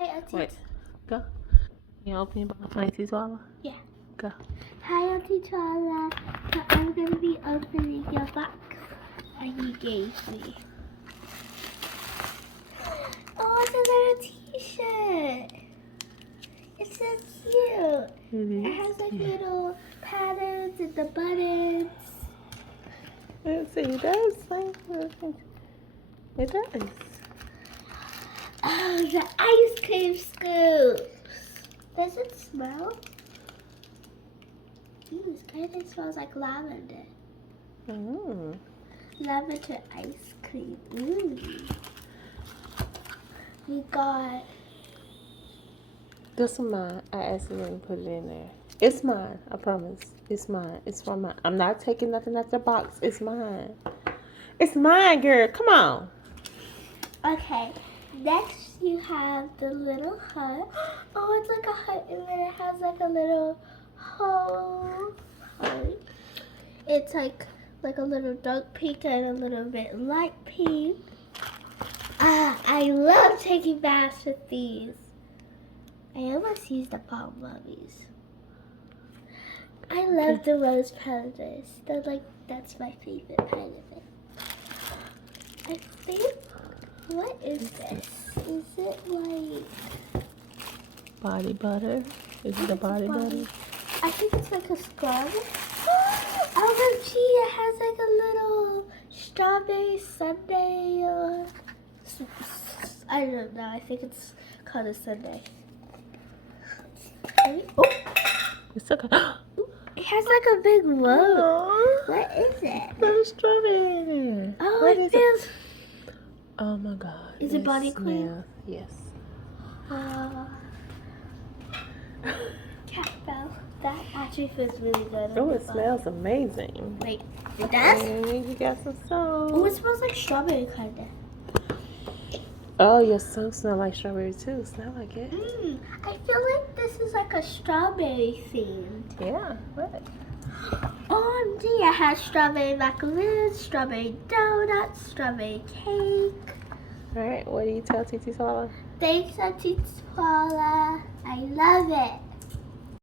Hi, Auntie. Wait, go. You open your box, Auntie Twylla? Yeah. Go. Hi, Auntie Twylla. So I'm going to be opening your box that you gave me. Oh, it's a little t-shirt. It's so cute. It has like little patterns and the buttons. Let's see, it does. It does. Oh, the ice cream scoops. Does it smell? Ooh, it kind of smells like lavender. Lavender ice cream. Ooh. We got... This is mine. I accidentally put it in there. It's mine. I promise. It's mine. It's for mine. I'm not taking nothing out the box. It's mine. It's mine, girl. Come on. Okay. Next, you have the little hut. Oh, it's like a hut, and then it has like a little hole. It's like a little dark pink and a little bit light pink. I love taking baths with these. I almost used the palm mummies. I love the rose petals. That's my favorite part of it. I think, what is this? Is it like Body butter. Is it the body butter? I think it's like a scrub. OMG, it has like a little strawberry sundae. I don't know. I think it's called a sundae. Oh, It's okay. it has like a big rose. Aww. What is it? There's strawberry in there. Oh, What it is feels. it? Oh my God. Is it body cream? Smells. Yes. Cat bell. That actually feels really good. Oh, it smells amazing. Wait, it does? And you got some soap. Oh, it smells like strawberry kind of. Oh, your soap smells like strawberry too. Smell like it. I feel like this is like a strawberry themed. Yeah. What? OMG, it has strawberry macaroons, strawberry donuts, strawberry cake. All right. What do you tell Titi Twylla? Thanks, Auntie Twylla. I love it.